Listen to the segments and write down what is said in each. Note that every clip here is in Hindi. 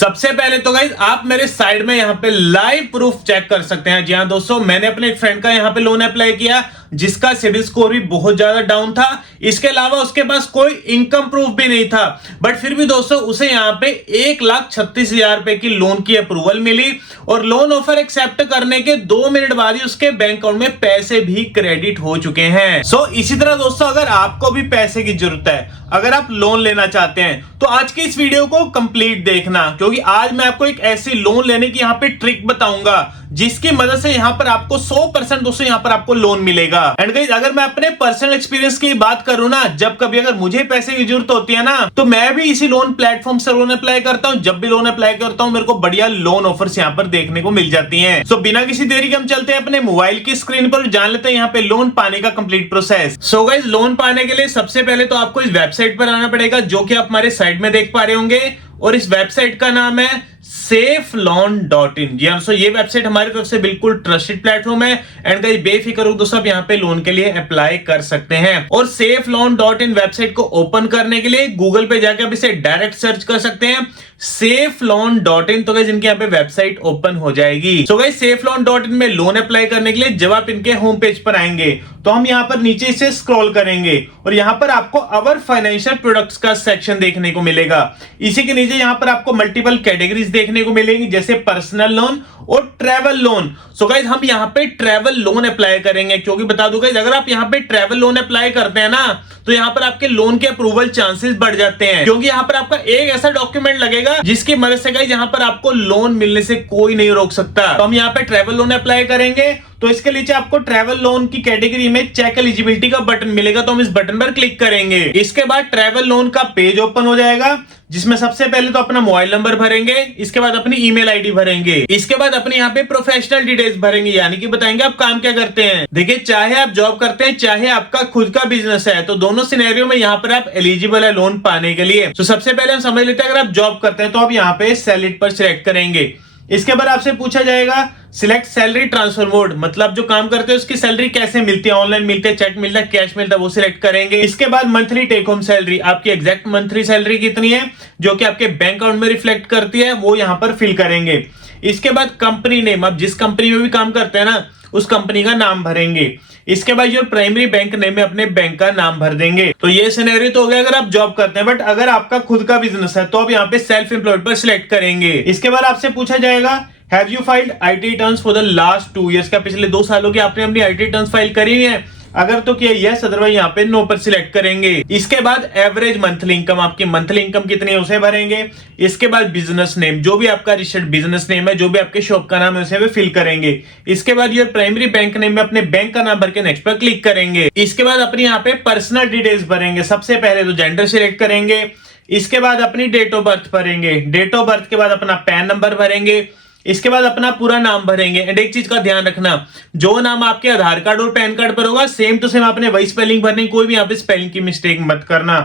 सबसे पहले तो गाइस आप मेरे साइड में यहाँ पे लाइव प्रूफ चेक कर सकते हैं। जी हाँ दोस्तों, मैंने अपने एक फ्रेंड का यहाँ पे लोन अप्लाई किया जिसका सिबिल स्कोर भी बहुत ज्यादा डाउन था। इसके अलावा उसके पास कोई इनकम प्रूफ भी नहीं था, बट फिर भी दोस्तों उसे यहाँ पे 1,36,000 रुपए की लोन की अप्रूवल मिली और लोन ऑफर एक्सेप्ट करने के 2 मिनट बाद ही उसके बैंक अकाउंट में पैसे भी क्रेडिट हो चुके हैं। सो इसी तरह दोस्तों अगर आपको भी पैसे की जरूरत है, अगर आप लोन लेना चाहते हैं तो आज की इस वीडियो को कंप्लीट देखना, क्योंकि आज मैं आपको एक ऐसी लोन लेने की यहाँ पे ट्रिक बताऊंगा जिसकी मदद से यहाँ पर आपको 100% दोस्तों यहाँ पर आपको लोन मिलेगा। एंड गाइस अगर मैं अपने पर्सनल एक्सपीरियंस की बात करूं ना, जब कभी अगर मुझे पैसे की जरूरत होती है ना तो मैं भी इसी लोन प्लेटफॉर्म से लोन अप्लाई करता हूं। जब भी लोन अप्लाई करता हूं मेरे को बढ़िया लोन ऑफर्स यहाँ पर देखने को मिल जाती हैं। सो बिना किसी देरी के हम चलते हैं अपने मोबाइल की स्क्रीन पर, जान लेते हैं यहाँ पे लोन पाने का complete process. So guys loan पाने के लिए सबसे पहले तो आपको इस वेबसाइट पर आना पड़ेगा जो कि आप हमारे साइड में देख पा रहे होंगे, और इस वेबसाइट का नाम है safeloan.in। जी हाँ दोस्तों, ये वेबसाइट हमारी तरफ से बिल्कुल ट्रस्टेड प्लेटफॉर्म है। एंड गाइस बेफिक्र हो दोस्तों, आप यहाँ पे लोन के लिए अप्लाई कर सकते हैं। और safeloan.in वेबसाइट को ओपन करने के लिए गूगल पे जाकर आप इसे डायरेक्ट सर्च कर सकते हैं safeloan.in, तो गाइस इनके यहाँ पे वेबसाइट ओपन हो जाएगी। सो गाइस safeloan.in में लोन अप्लाई करने के लिए जब आप इनके होम पेज पर आएंगे तो हम यहाँ पर नीचे से स्क्रॉल करेंगे और यहाँ पर आपको अवर फाइनेंशियल प्रोडक्ट्स का सेक्शन देखने को मिलेगा। इसी के नीचे यहाँ पर आपको मल्टीपल कैटेगरीज देखने को मिलेंगी जैसे पर्सनल लोन और ट्रैवल लोन। सो गाइस हम यहाँ पे ट्रैवल लोन अप्लाई करेंगे, क्योंकि बता दूं गाइस अगर आप यहाँ पे ट्रैवल लोन अप्लाई करते हैं ना तो यहाँ पर आपके लोन के अप्रूवल चांसेस बढ़ जाते हैं, क्योंकि यहाँ पर आपका एक ऐसा डॉक्यूमेंट लगेगा जिसकी मदद से गाइस यहाँ पर आपको लोन मिलने से कोई नहीं रोक सकता। तो हम यहाँ पे ट्रैवल लोन अप्लाई करेंगे तो इसके नीचे आपको ट्रैवल लोन की कैटेगरी में चेक एलिजिबिलिटी का बटन मिलेगा, तो हम इस बटन पर क्लिक करेंगे। इसके बाद ट्रैवल लोन का पेज ओपन हो जाएगा जिसमें सबसे पहले तो अपना मोबाइल नंबर भरेंगे, इसके बाद अपनी ईमेल आईडी भरेंगे, इसके बाद अपने यहाँ पे प्रोफेशनल डिटेल्स भरेंगे, यानी कि बताएंगे आप काम क्या करते हैं। देखिए चाहे आप जॉब करते हैं चाहे आपका खुद का बिजनेस है, तो दोनों सिनेरियो में यहाँ पर आप एलिजिबल है लोन पाने के लिए। तो सबसे पहले हम समझ लेते हैं अगर आप जॉब करते हैं तो आप यहाँ पे सैलरी पर सिलेक्ट करेंगे। इसके बाद आपसे पूछा जाएगा सिलेक्ट सैलरी ट्रांसफर मोड, मतलब जो काम करते हैं उसकी सैलरी कैसे मिलती है, ऑनलाइन मिलती है, चेक मिलता है, कैश मिलता है, वो सिलेक्ट करेंगे। इसके बाद मंथली टेक होम सैलरी, आपकी एग्जैक्ट मंथली सैलरी कितनी है जो कि आपके बैंक अकाउंट में रिफ्लेक्ट करती है, वो यहाँ पर फिल करेंगे। इसके बाद कंपनी नेम, आप जिस कंपनी में भी काम करते हैं ना उस कंपनी का नाम भरेंगे। इसके बाद जो प्राइमरी बैंक नेम है अपने बैंक का नाम भर देंगे। तो ये सिनेरियो तो हो गया अगर आप जॉब करते हैं, बट अगर आपका खुद का बिजनेस है तो आप यहाँ पे सेल्फ एम्प्लॉयड पर सिलेक्ट करेंगे। इसके बाद आपसे पूछा जाएगा have you filed IT returns for the last 2 years, का पिछले 2 सालों की आपने अपनी IT रिटर्न्स फाइल करी हुई है, अगर तो किया यस, अदरवाइज यहाँ पे नो पर सिलेक्ट करेंगे। इसके बाद एवरेज मंथली इनकम, आपकी मंथली इनकम कितनी है उसे भरेंगे। इसके बाद बिजनेस नेम, जो भी आपका रजिस्टर्ड बिजनेस नेम है, जो भी आपके शॉप का नाम है उसे फिल करेंगे। इसके बाद योर प्राइमरी बैंक नेम में अपने बैंक का नाम भर के नेक्स्ट पर क्लिक करेंगे। इसके बाद अपनी यहाँ पे पर्सनल डिटेल्स भरेंगे। सबसे पहले तो जेंडर सिलेक्ट करेंगे, इसके बाद अपनी डेट ऑफ बर्थ भरेंगे, डेट ऑफ बर्थ के बाद अपना पैन नंबर भरेंगे, इसके बाद अपना पूरा नाम भरेंगे। एंड एक चीज का ध्यान रखना, जो नाम आपके आधार कार्ड और पैन कार्ड पर होगा सेम टू सेम आपने वही स्पेलिंग भरनी, कोई भी यहाँ पे स्पेलिंग की मिस्टेक मत करना।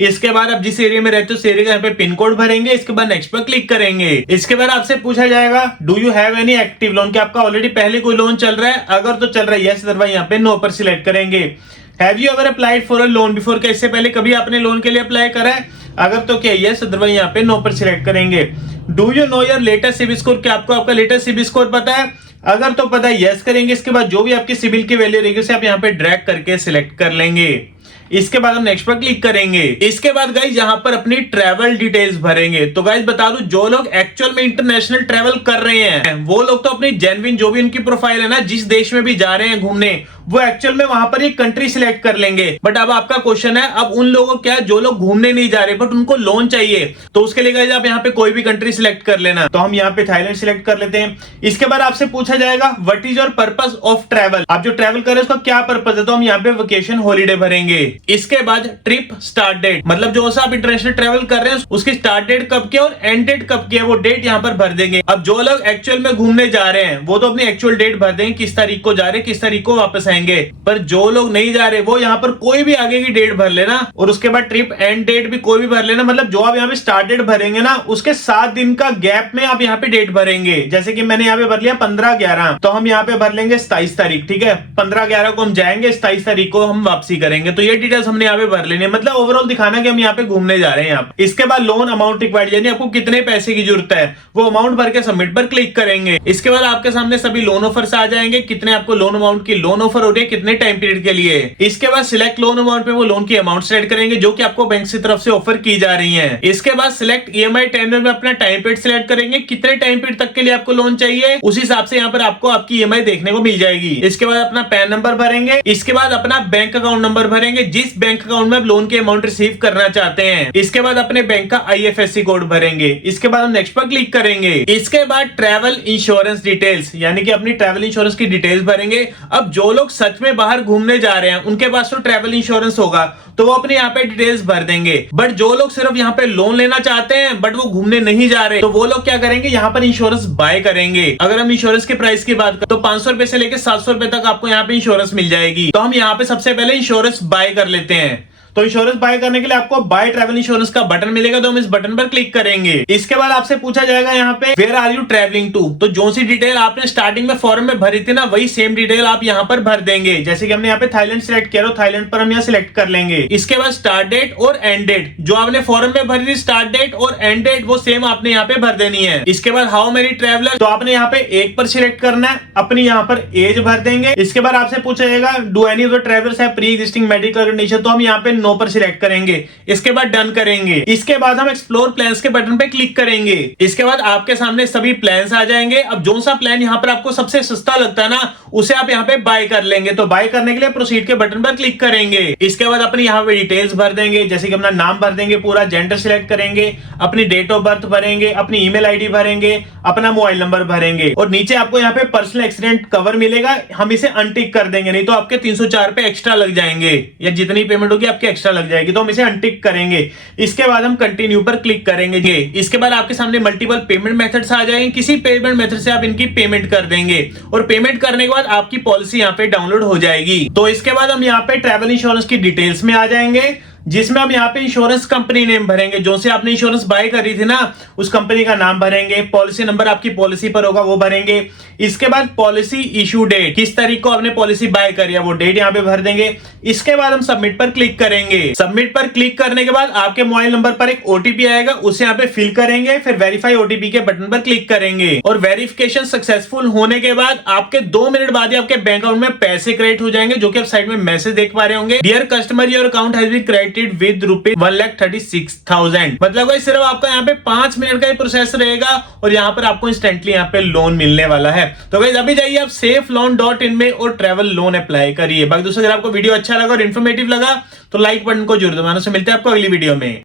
इसके बाद आप जिस एरिया में रहते हो उस एरिया का यहाँ पे पिन कोड भरेंगे। इसके बाद नेक्स्ट पर क्लिक करेंगे। इसके बाद आपसे पूछा जाएगा do you have any active lone, क्या आपका ऑलरेडी पहले कोई लोन चल रहा है, अगर तो चल रहा है यस, अदरवाइज यहाँ पे नो पर सिलेक्ट करेंगे। Have you ever applied for a loan before, क्या इससे पहले कभी आपने लोन के लिए अप्लाई करा है, अगर तो क्या यस, अदरवाइज यहाँ पे नो पर सिलेक्ट करेंगे। Do you know your latest CIBIL score, क्या आपको आपका लेटेस्ट सिबिल स्कोर पता है, अगर तो पता है यस करेंगे। इसके बाद जो भी आपकी सिबिल की वैल्यू रहेगी उसे आप यहाँ पे ड्रैग करके सिलेक्ट कर लेंगे। इसके बाद हम नेक्स्ट पर क्लिक करेंगे। इसके बाद गाइज यहाँ पर अपनी ट्रैवल डिटेल्स भरेंगे। तो गाइज बता दूं जो लोग एक्चुअल में इंटरनेशनल ट्रैवल कर रहे हैं वो लोग तो अपनी जेन्युइन जो भी उनकी प्रोफाइल है ना, जिस देश में भी जा रहे हैं घूमने, वो एक्चुअल में वहां पर एक कंट्री सिलेक्ट कर लेंगे। बट अब आपका क्वेश्चन है अब उन लोगों क्या जो लोग घूमने नहीं जा रहे बट उनको लोन चाहिए, तो उसके लिए गाइज आप यहाँ पे कोई भी कंट्री सिलेक्ट कर लेना। तो हम यहाँ पे थाईलैंड सिलेक्ट कर लेते हैं। इसके बाद आपसे पूछा जाएगा what is your purpose of travel, आप जो ट्रैवल कर रहे हैं उसका क्या पर्पस है, तो हम यहाँ पे वेकेशन हॉलीडे भरेंगे। इसके बाद ट्रिप स्टार्ट डेट, मतलब जो सा आप इंटरनेशनल ट्रैवल कर रहे हैं उसकी स्टार्ट डेट कब की और एंड डेट कब की है वो डेट यहाँ पर भर देंगे। अब जो लोग एक्चुअल में घूमने जा रहे हैं वो तो अपनी एक्चुअल डेट भर देंगे, किस तारीख को जा रहे हैं किस तारीख को वापस आएंगे। पर जो लोग नहीं जा रहे वो यहाँ पर कोई भी आगे की डेट भर लेना और उसके बाद ट्रिप एंड डेट भी कोई भी भर लेना। मतलब जो आप यहाँ पे स्टार्ट डेट भरेंगे ना उसके 7 दिन का गैप में आप यहाँ पे डेट भरेंगे। जैसे कि मैंने यहाँ पे भर लिया 15/11, तो हम यहाँ पे भर लेंगे 27 तारीख। ठीक है, 15/11 को हम जाएंगे, 27 तारीख को हम वापसी करेंगे। तो ये डिटेल्स हमने यहाँ पे भर लेनी है, मतलब ओवरऑल दिखाना कि हम यहाँ पे घूमने जा रहे हैं यहाँ पे। इसके बाद लोन अमाउंट रिक्वायर्ड, यानी आपको कितने पैसे की जरूरत है वो अमाउंट भर के सबमिट पर क्लिक करेंगे। इसके बाद आपके सामने सभी लोन ऑफर्स आ जाएंगे, कितने आपको लोन अमाउंट की लोन ऑफर हो रही है, कितने टाइम पीरियड के लिए। इसके बाद सिलेक्ट लोन अमाउंट पे वो लोन की अमाउंट सेलेक्ट करेंगे जो कि आपको बैंक की तरफ से ऑफर की जा रही है। इसके बाद सिलेक्ट ईएमआई टेन्योर में अपना टाइम पीरियड सिलेक्ट करेंगे, कितने टाइम पीरियड तक के लिए आपको लोन चाहिए, उस हिसाब से यहाँ पर आपको आपकी ईएमआई देखने को मिल जाएगी। इसके बाद अपना पैन नंबर भरेंगे, इसके बाद अपना बैंक अकाउंट नंबर भरेंगे जिस बैंक अकाउंट में आप लोन की अमाउंट रिसीव करना चाहते हैं। इसके बाद अपने बैंक का आईएफएससी कोड भरेंगे। इसके बाद हम नेक्स्ट पर क्लिक करेंगे। इसके बाद ट्रैवल इंश्योरेंस डिटेल्स, यानी कि अपनी ट्रैवल इंश्योरेंस की डिटेल्स भरेंगे। अब जो लोग सच में बाहर घूमने जा रहे हैं उनके पास तो ट्रैवल इंश्योरेंस होगा तो वो अपने यहाँ पे डिटेल्स भर देंगे। बट जो लोग सिर्फ यहाँ पे लोन लेना चाहते हैं बट वो घूमने नहीं जा रहे, तो वो लोग क्या करेंगे, यहाँ पर इंश्योरेंस बाय करेंगे। अगर हम इंश्योरेंस के प्राइस की बात करें तो 500 रुपए से लेकर 700 रुपए तक आपको यहाँ पे इंश्योरेंस मिल जाएगी। तो हम यहाँ पे सबसे पहले इंश्योरेंस बाय कर लेते हैं। तो इंश्योरेंस बाय करने के लिए आपको बाय ट्रैवल इंश्योरेंस का बटन मिलेगा, तो हम इस बटन पर क्लिक करेंगे। इसके बाद आपसे पूछा जाएगा यहाँ पे where are you travelling to, तो जो सी डिटेल आपने स्टार्टिंग में फॉर्म में भरी थी ना वही सेम डिटेल आप यहाँ पर भर देंगे। जैसे कि हमने यहाँ पे थाईलैंड सिलेक्ट किया तो थाईलैंड पर हम यहाँ सिलेक्ट कर लेंगे। इसके बाद स्टार्ट डेट और एंड डेट, जो आपने फॉर्म में भरी थी स्टार्ट डेट और एंड डेट वो सेम आपने यहाँ पे भर देनी है। इसके बाद हाउ मेनी ट्रैवलर, तो आपने यहाँ पे 1 पर सिलेक्ट करना है, अपनी यहाँ पर एज भर देंगे। इसके बाद आपसे पूछा जाएगा do any of the travellers have pre existing medical condition, तो हम यहाँ पे नो पर सिलेक्ट करेंगे। इसके बाद डन करेंगे। इसके बाद हम एक्सप्लोर प्लान्स के बटन पे क्लिक करेंगे। इसके बाद आपके सामने सभी प्लान्स आ जाएंगे। अब जो सा प्लान यहाँ पर आपको सबसे सस्ता लगता है ना उसे आप यहाँ पे बाय कर लेंगे। तो बाय करने के लिए प्रोसीड के बटन पर क्लिक करेंगे। इसके बाद अपनी यहाँ पे डिटेल्स भर देंगे, जैसे कि अपना नाम भर देंगे, पूरा जेंडर सिलेक्ट करेंगे, अपनी डेट ऑफ बर्थ भरेंगे, अपनी ईमेल आईडी भरेंगे, अपना मोबाइल नंबर भरेंगे और नीचे आपको यहाँ पे पर्सनल एक्सीडेंट कवर मिलेगा, हम इसे अनटिक कर देंगे, नहीं तो आपके 304 पे एक्स्ट्रा लग जाएंगे या जितनी पेमेंट होगी आपकी एक्स्ट्रा लग जाएगी, तो हम इसे अनटिक करेंगे। इसके बाद हम कंटिन्यू पर क्लिक करेंगे। इसके बाद आपके सामने मल्टीपल पेमेंट मेथड्स आ जाएंगे, किसी पेमेंट मेथड से आप इनकी पेमेंट कर देंगे और पेमेंट करने के बाद आपकी पॉलिसी यहाँ पे डाउनलोड हो जाएगी। तो इसके बाद हम यहाँ पे ट्रैवल इंश्योरेंस की डिटेल्स में आ जाएंगे, जिसमें हम यहाँ पे इंश्योरेंस कंपनी नेम भरेंगे, जो से आपने इंश्योरेंस बाय करी थी ना उस कंपनी का नाम भरेंगे, पॉलिसी नंबर आपकी पॉलिसी पर होगा वो भरेंगे। इसके बाद पॉलिसी इशू डेट, किस तारीख को आपने पॉलिसी बाय करी है वो डेट यहाँ पे भर देंगे। इसके बाद हम सबमिट पर क्लिक करेंगे। सबमिट पर क्लिक करने के बाद आपके मोबाइल नंबर पर एक ओटीपी आएगा, उसे यहाँ पे फिल करेंगे, फिर वेरीफाई ओटीपी के बटन पर क्लिक करेंगे और वेरिफिकेशन सक्सेसफुल होने के बाद आपके 2 मिनट बाद ही आपके बैंक अकाउंट में पैसे क्रेडिट हो जाएंगे, जो कि आप साइड में मैसेज देख पा रहे होंगे, dear customer your account has been credited with ₹1,36,000। मतलब भाई सिर्फ आपका यहाँ पे 5 मिनट का ही प्रोसेस रहेगा और यहाँ पर आपको इंस्टेंटली यहाँ पे लोन मिलने वाला है। तो गाइस अभी जाइए आप safeloan.in में और ट्रैवल लोन अप्लाई करिए। बाकी दोस्तों अगर आपको वीडियो अच्छा लगा और इन्फॉर्मेटिव लगा तो लाइक बटन को जरूर दबाना। से मिलते हैं आपको अगली वीडियो में।